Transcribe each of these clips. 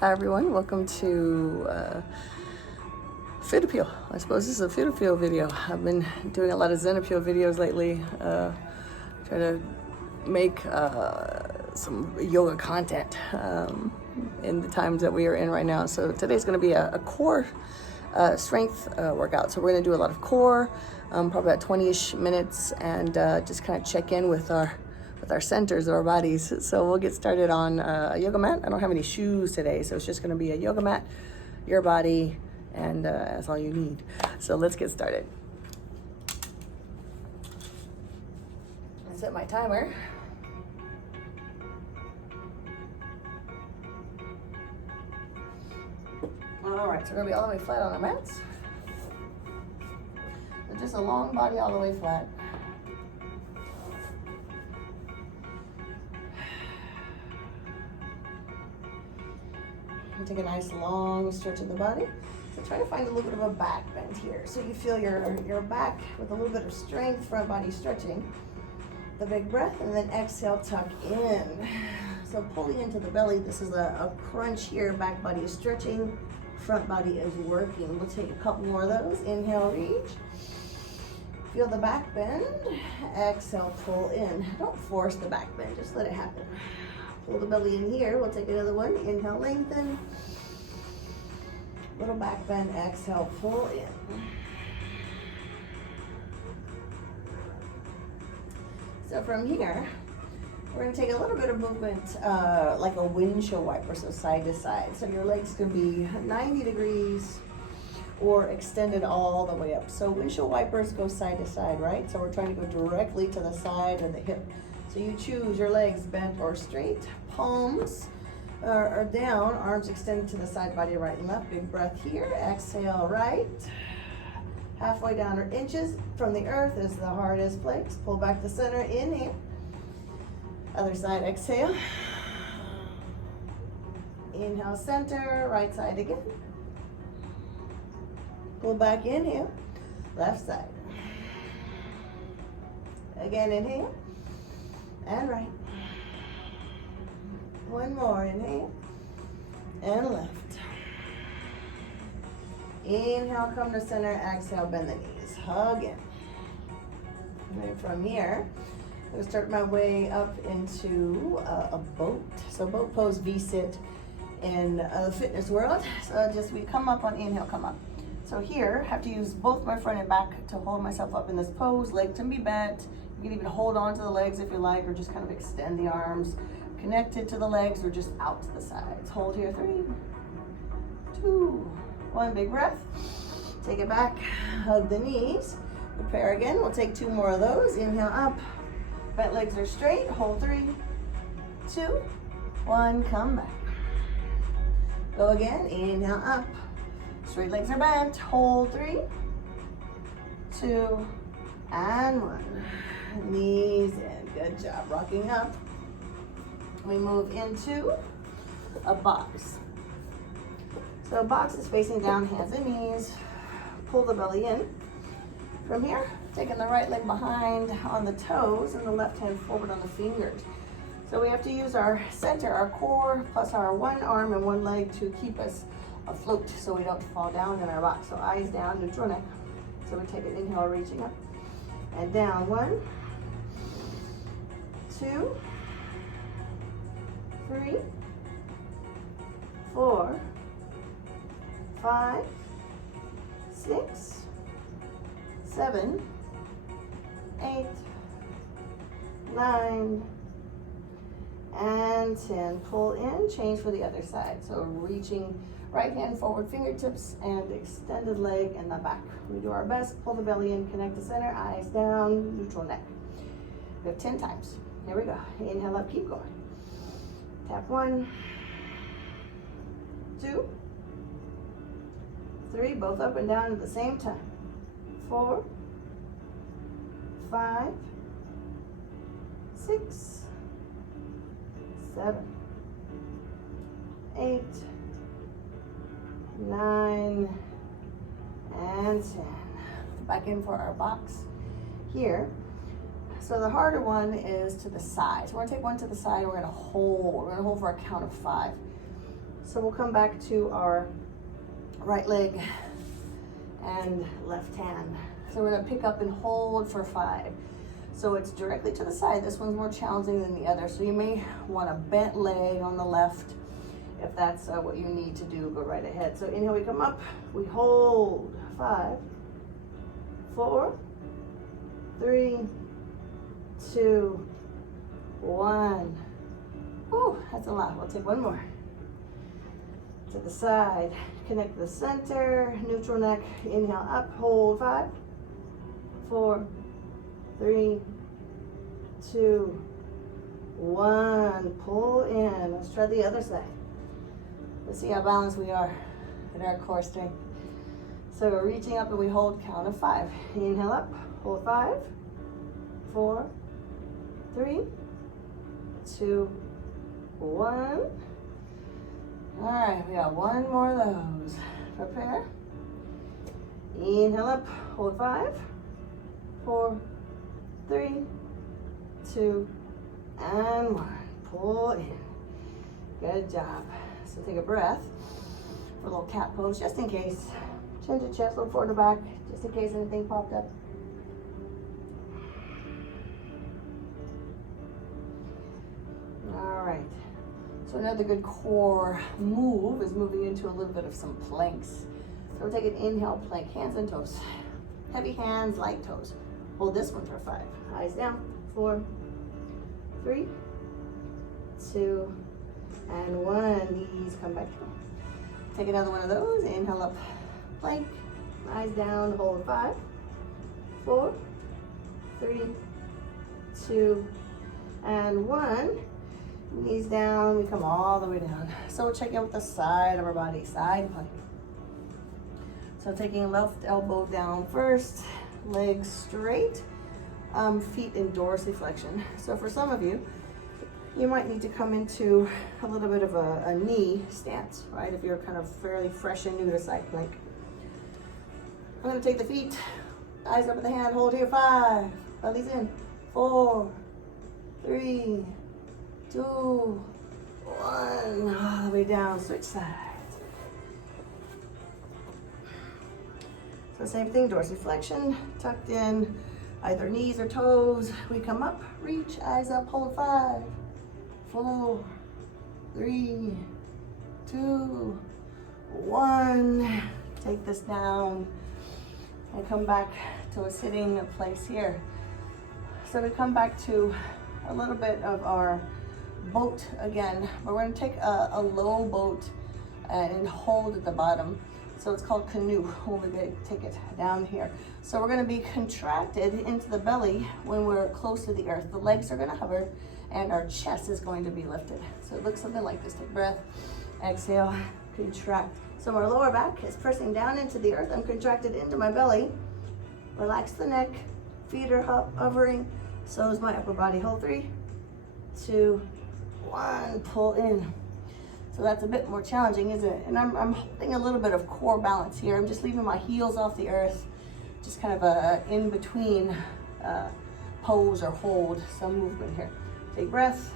Hi everyone, welcome to Fit Appeal. I suppose this is a Fit Appeal video. I've been doing a lot of Zen Appeal videos lately, trying to make some yoga content in the times that we are in right now. So today's going to be a core strength workout. So we're going to do a lot of core, probably about 20-ish minutes, and just kind of check in with our centers of our bodies. So we'll get started on a yoga mat. I don't have any shoes today, so it's just going to be a yoga mat, your body, and that's all you need. So let's get started. I set my timer. All right, so we're going to be all the way flat on our mats. So just a long body all the way flat. Take a nice long stretch of the body. So try to find a little bit of a back bend here. So you feel your back with a little bit of strength, front body stretching. The big breath, and then exhale, tuck in. So pulling into the belly, this is a crunch here. Back body is stretching, front body is working. We'll take a couple more of those. Inhale, reach. Feel the back bend. Exhale, pull in. Don't force the back bend, just let it happen. Pull the belly in here. We'll take another one. Inhale, lengthen. Little back bend. Exhale, pull in. So from here, we're going to take a little bit of movement like a windshield wiper, so side to side. So your legs can be 90 degrees or extended all the way up. So windshield wipers go side to side, right? So we're trying to go directly to the side of the hip. So you choose your legs bent or straight, palms are down, arms extended to the side, body right and left. Big breath here. Exhale, right. Halfway down or inches from the earth is the hardest place. Pull back to center, inhale. Other side, exhale. Inhale, center, right side again. Pull back, inhale. Left side. Again, inhale. And right. One more, inhale. And left. Inhale, come to center, exhale, bend the knees. Hug in. And then from here, I'm going to start my way up into a boat. So boat pose, V-sit in the fitness world. So just we come up on inhale, come up. So here, I have to use both my front and back to hold myself up in this pose. Legs can be bent. You can even hold on to the legs if you like, or just kind of extend the arms connected to the legs, or just out to the sides. Hold here, 3, 2, 1, big breath. Take it back, hug the knees. Prepare again, we'll take 2 more of those. Inhale up, bent legs are straight. Hold 3, 2, 1, come back. Go again, inhale up. Straight legs are bent, hold 3, 2, and 1. Knees in, good job. Rocking up. We move into a box. So box is facing down, hands and knees. Pull the belly in. From here, taking the right leg behind on the toes and the left hand forward on the fingers. So we have to use our center, our core, plus our one arm and one leg to keep us afloat so we don't fall down in our box. So eyes down, neutral neck. So we take an inhale, reaching up and down. 1, 2, 3, 4, 5, 6, 7, 8, 9, and 10. Pull in, change for the other side. So reaching right hand forward, fingertips, and extended leg in the back. We do our best. Pull the belly in, connect to center, eyes down, neutral neck. We have 10 times. Here we go. Inhale up, keep going. Tap 1, 2, 3, both up and down at the same time. 4, 5, 6, 7, 8, 9, and 10. Back in for our box here. So the harder one is to the side. So we're gonna take one to the side and we're gonna hold. We're gonna hold for a count of 5. So we'll come back to our right leg and left hand. So we're gonna pick up and hold for 5. So it's directly to the side. This one's more challenging than the other. So you may want a bent leg on the left. If that's what you need to do, go right ahead. So inhale, we come up, we hold. 5, 4, 3, 2, 1. Whew, that's a lot. We'll take one more. To the side, connect the center, neutral neck. Inhale up, hold. 5, 4, 3, 2, 1. Pull in. Let's try the other side. Let's see how balanced we are in our core strength. So we're reaching up and we hold, count of 5. Inhale up, hold. 5, 4, 3, 2, 1. All right, we got one more of those. Prepare. Inhale up, hold. 5, 4, 3, 2, and 1. Pull in. Good job. So take a breath for a little cat pose, just in case. Chin to chest, look forward to back, just in case anything popped up. All right. So another good core move is moving into a little bit of some planks. So we'll take an inhale plank, hands and toes. Heavy hands, light toes. Hold this one for 5. Eyes down. 4, 3, 2, and 1. Knees come back down. Take another one of those. Inhale up, plank. Eyes down. Hold. 5, 4, 3, 2, and 1. Knees down. We come all the way down. So we'll check in with the side of our body. Side plank. So taking left elbow down first. Legs straight. Feet in dorsiflexion. So for some of you, you might need to come into a little bit of a knee stance, right? If you're kind of fairly fresh and new to side plank. I'm gonna take the feet, eyes up at the hand, hold here. 5, bellies in. 4, 3, 2, 1. All the way down, switch sides. So same thing, dorsiflexion, tucked in, either knees or toes. We come up, reach, eyes up, hold. 5, 4, 3, 2, 1. Take this down and come back to a sitting place here. So we come back to a little bit of our boat again, but we're gonna take a low boat and hold at the bottom. So it's called canoe when we take it down here. So we're gonna be contracted into the belly when we're close to the earth. The legs are gonna hover and our chest is going to be lifted. So it looks something like this. Take a breath, exhale, contract. So our lower back is pressing down into the earth. I'm contracted into my belly. Relax the neck, feet are hovering. So is my upper body. Hold. 3, 2, 1, pull in. So that's a bit more challenging, isn't it? And I'm holding a little bit of core balance here. I'm just leaving my heels off the earth, just kind of a in-between pose or hold, some movement here. Take breath.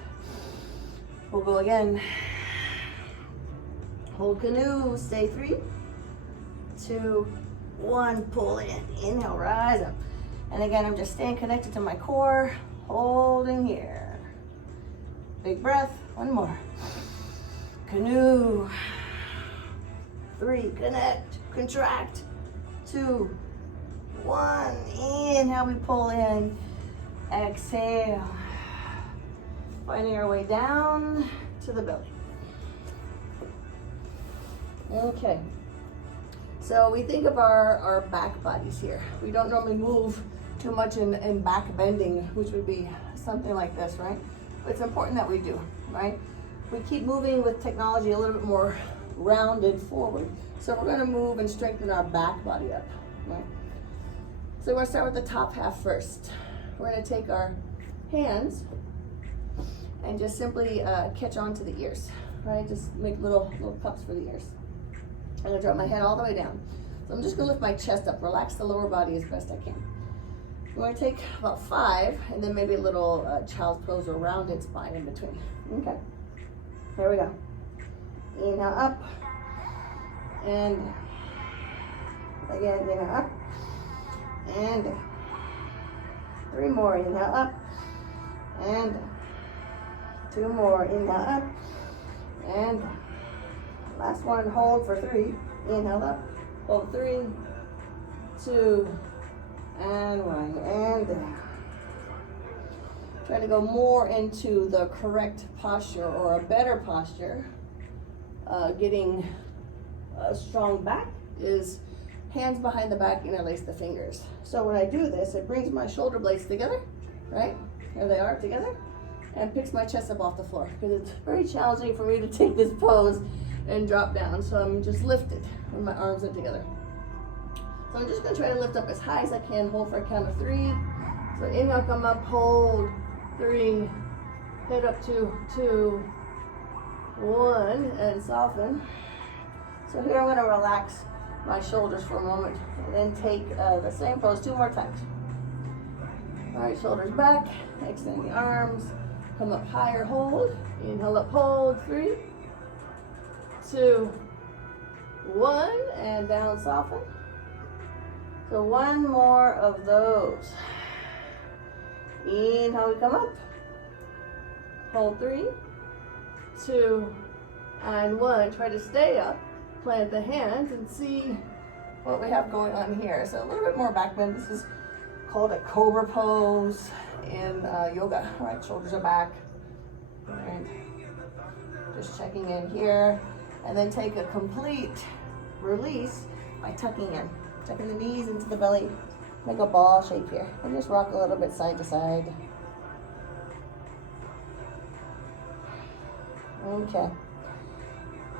We'll go again. Hold canoe, stay. 3, 2, 1, pull in. Inhale, rise up. And again, I'm just staying connected to my core, holding here. Big breath, one more. Canoe. 3, connect, contract. 2, 1, inhale, we pull in. Exhale. Finding our way down to the belly. Okay. So we think of our back bodies here. We don't normally move too much in back bending, which would be something like this, right? But it's important that we do, right? We keep moving with technology a little bit more rounded forward. So we're gonna move and strengthen our back body up, right? So we're gonna start with the top half first. We're gonna take our hands and just simply catch on to the ears, right? Just make little cups for the ears. I'm gonna drop my head all the way down. So I'm just gonna lift my chest up, relax the lower body as best I can. I'm gonna take about 5, and then maybe a little child's pose or rounded spine in between. Okay, here we go. Inhale up. And again, inhale up. And 3 more, inhale up. And 2 more, inhale up. And last one, hold for 3. Inhale up, hold 3, 2, and 1, and down. Try to go more into the correct posture or a better posture. Getting a strong back is hands behind the back, interlace the fingers. So when I do this, it brings my shoulder blades together, right? There they are together, and picks my chest up off the floor because it's very challenging for me to take this pose and drop down. So I'm just lifted when my arms are together. So I'm just gonna try to lift up as high as I can, hold for a count of 3. So inhale, come up, hold, 3, head up, 2, 1, and soften. So here I'm gonna relax my shoulders for a moment and then take the same pose 2 more times. All right, shoulders back, extend the arms, come up higher, hold, inhale up, hold, 3, 2, 1, and down, soften. So 1 more of those. Inhale, we come up, hold, 3, 2, and 1. Try to stay up, plant the hands, and see what we have going on here. So a little bit more back bend. This is called a cobra pose in yoga. All right, shoulders are back. All right. Just checking in here. And then take a complete release by tucking in. Tucking the knees into the belly. Make a ball shape here. And just rock a little bit side to side. Okay.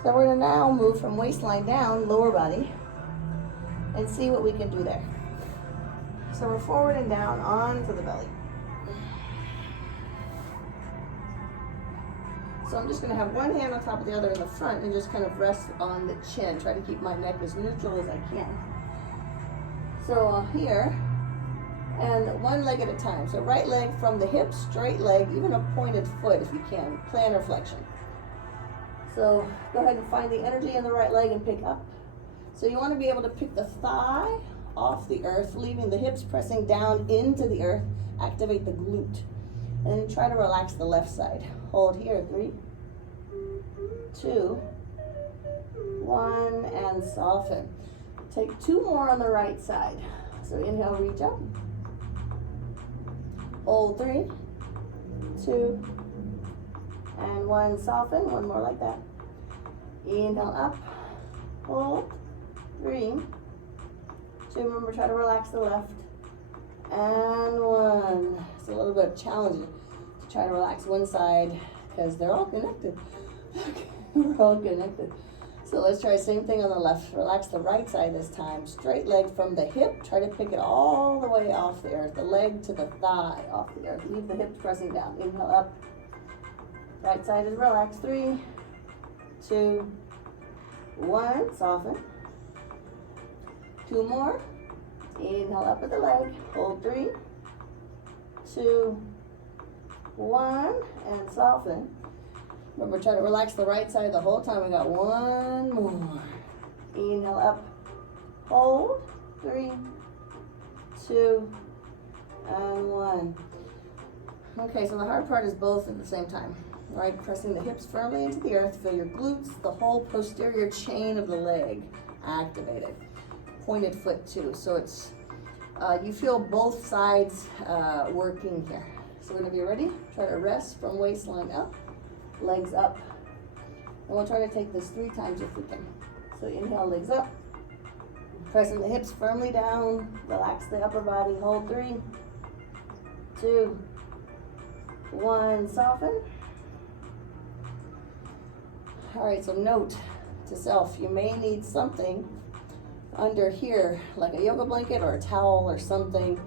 So we're gonna now move from waistline down, lower body, and see what we can do there. So we're forward and down onto the belly. So I'm just going to have one hand on top of the other in the front and just kind of rest on the chin. Try to keep my neck as neutral as I can. So here, and one leg at a time. So right leg from the hips, straight leg, even a pointed foot if you can, plantar flexion. So go ahead and find the energy in the right leg and pick up. So you want to be able to pick the thigh off the earth, leaving the hips pressing down into the earth. Activate the glute. And then try to relax the left side. Hold here, 3, 2, 1, and soften. Take 2 more on the right side. So inhale, reach up. Hold 3, 2, and 1, soften. 1 more like that. Inhale up, hold, 3, 2, remember, try to relax the left, and 1. It's a little bit challenging to try to relax one side because they're all connected. We're all connected. So let's try the same thing on the left. Relax the right side this time. Straight leg from the hip. Try to pick it all the way off the earth. The leg to the thigh off the earth. Leave the hips pressing down. Inhale up. Right side is relaxed. 3, 2, 1. Soften. 2 more. Inhale up with the leg. Hold 3, 2, 1, and soften. Remember, try to relax the right side the whole time. We got 1 more. Inhale up. Hold. 3, 2, and 1. Okay, so the hard part is both at the same time. Right, pressing the hips firmly into the earth. Feel your glutes, the whole posterior chain of the leg activated. Pointed foot too. So it's you feel both sides working here. So whenever you're ready, try to rest from waistline up, legs up. And we'll try to take this 3 times if we can. So inhale, legs up. Pressing the hips firmly down. Relax the upper body. Hold 3, 2, 1. Soften. All right, so note to self, you may need something under here, like a yoga blanket or a towel or something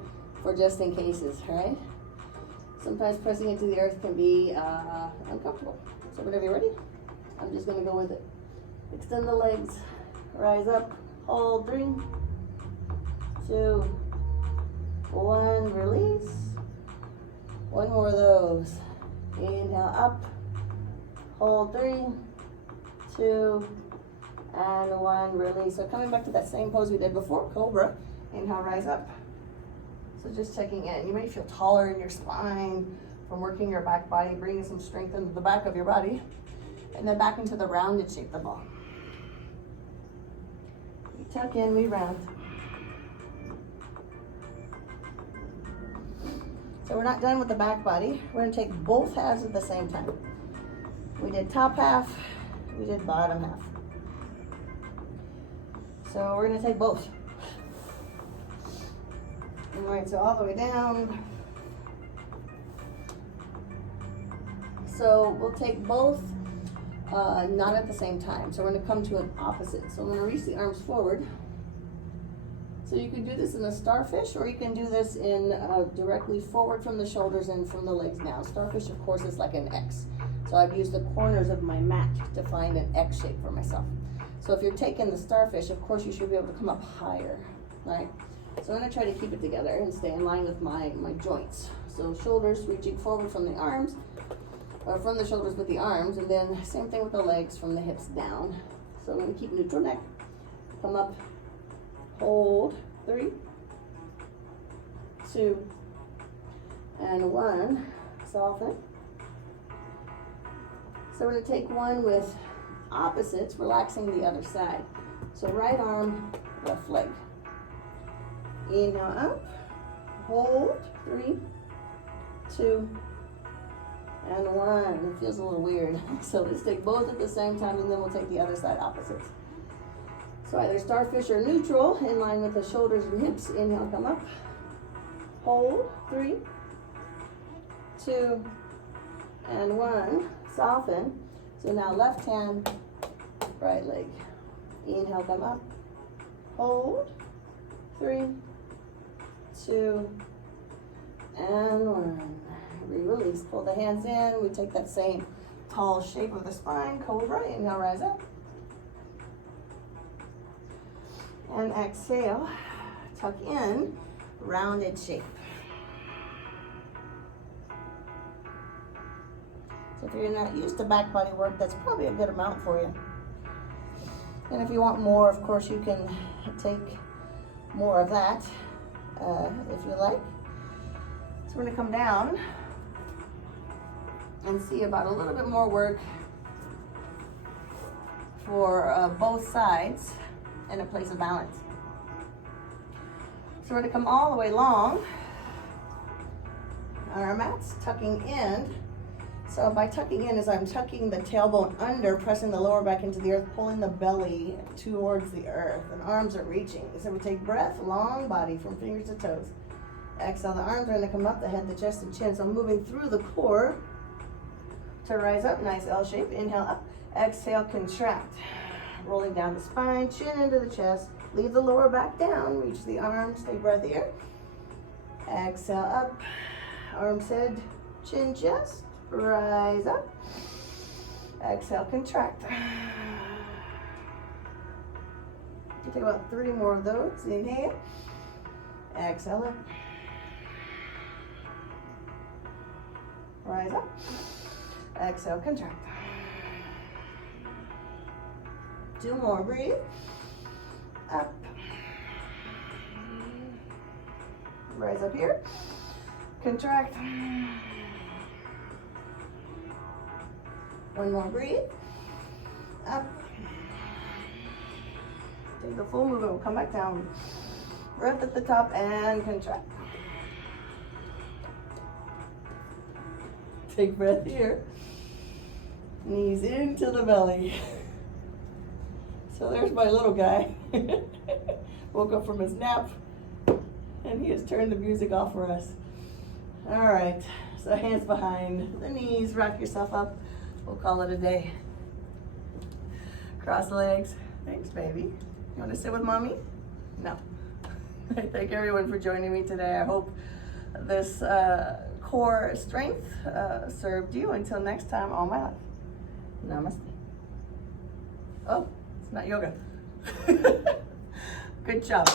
for just in cases, right? Sometimes pressing into the earth can be uncomfortable. So whenever you're ready, I'm just gonna go with it. Extend the legs, rise up, hold 3, 2, 1, release. 1 more of those. Inhale up, hold 3, 2, and 1, release. So coming back to that same pose we did before, cobra. Inhale, rise up. So just checking in. You may feel taller in your spine from working your back body, bringing some strength into the back of your body. And then back into the rounded shape, the ball. We tuck in, we round. So we're not done with the back body. We're gonna take both halves at the same time. We did top half, we did bottom half. So we're gonna take both. All right, so all the way down. So we'll take both, not at the same time. So we're gonna come to an opposite. So I'm gonna reach the arms forward. So you can do this in a starfish, or you can do this in directly forward from the shoulders and from the legs down. Starfish, of course, is like an X. So I've used the corners of my mat to find an X shape for myself. So if you're taking the starfish, of course, you should be able to come up higher, right? So I'm gonna try to keep it together and stay in line with my joints. So shoulders reaching forward from the arms, or from the shoulders with the arms, and then same thing with the legs from the hips down. So I'm gonna keep neutral neck, come up, hold, 3, 2, and 1, soften. So we're gonna take one with opposites, relaxing the other side. So right arm, left leg. Inhale up, hold, 3, 2, and 1. It feels a little weird. So let's take both at the same time, and then we'll take the other side opposites. So either starfish or neutral, in line with the shoulders and hips. Inhale, come up, hold, 3, 2, and 1, soften. So now left hand, right leg. Inhale, come up, hold, 3, 2, and 1. We release, pull the hands in. We take that same tall shape of the spine, cobra. Inhale, rise up. And exhale, tuck in, rounded shape. So if you're not used to back body work, that's probably a good amount for you. And if you want more, of course, you can take more of that if you like. So we're gonna come down and see about a little bit more work for both sides in a place of balance. So we're gonna come all the way long on our mats, tucking in. So by tucking in, is I'm tucking the tailbone under, pressing the lower back into the earth, pulling the belly towards the earth, and arms are reaching. So we take breath, long body from fingers to toes. Exhale, the arms are gonna come up, the head, the chest, and chin. So I'm moving through the core to rise up, nice L shape. Inhale up, exhale, contract. Rolling down the spine, chin into the chest. Leave the lower back down, reach the arms, stay breath here. Exhale up, arms, head, chin, chest. Rise up. Exhale, contract. You take about 3 more of those. Inhale. Exhale up. Rise up. Exhale, contract. 2 more. Breathe. Up. Rise up here. Contract. 1 more, breathe. Up. Take the full movement, we'll come back down. Breath at the top and contract. Take breath here. Knees into the belly. So there's my little guy. Woke up from his nap and he has turned the music off for us. All right, so hands behind the knees, rock yourself up. We'll call it a day. Cross the legs. Thanks, baby. You want to sit with mommy? No. I thank everyone for joining me today. I hope this core strength served you. Until next time, all my life. Namaste. Oh, it's not yoga. Good job.